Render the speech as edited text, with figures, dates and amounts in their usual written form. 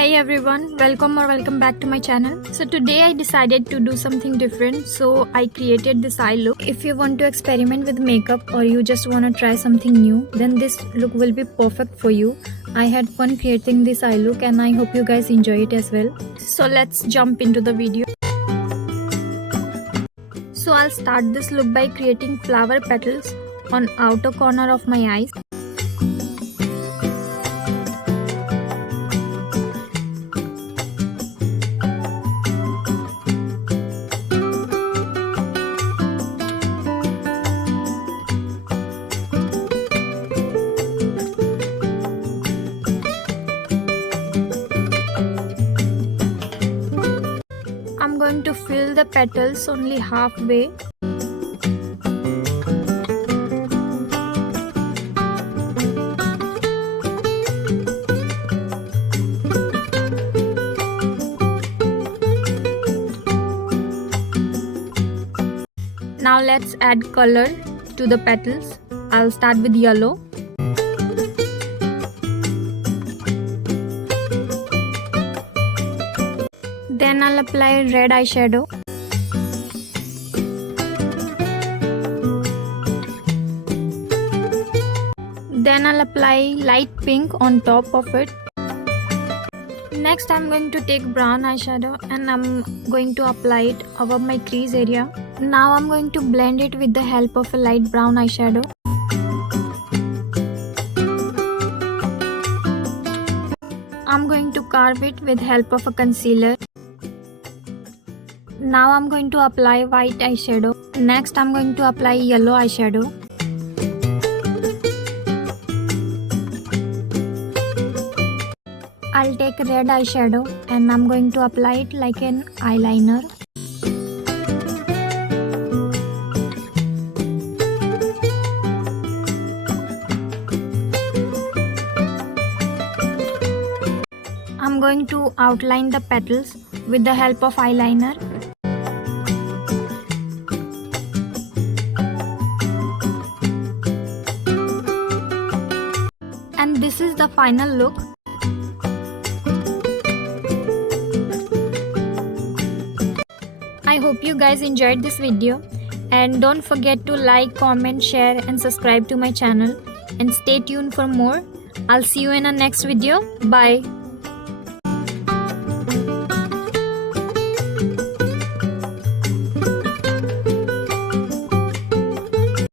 Hey everyone, welcome back to my channel. So today I decided to do something different, so I created this eye look. If you want to experiment with makeup or you just want to try something new, then this look will be perfect for you. I had fun creating this eye look and I hope you guys enjoy it as well. So let's jump into the video. So I'll start this look by creating flower petals on outer corner of my eyes. I'm going to fill the petals only halfway. Now let's add color to the petals. I'll start with yellow. Then I'll apply red eyeshadow. Then I'll apply light pink on top of it. Next I'm going to take brown eyeshadow and I'm going to apply it above my crease area. Now I'm going to blend it with the help of a light brown eyeshadow. I'm going to carve it with help of a concealer. Now I'm going to apply white eyeshadow. Next I'm going to apply yellow eyeshadow. I'll take red eyeshadow and I'm going to apply it like an eyeliner. I'm going to outline the petals with the help of eyeliner. And this is the final look. I hope you guys enjoyed this video, and don't forget to like, comment, share and subscribe to my channel, and stay tuned for more. I'll see you in our next video. Bye.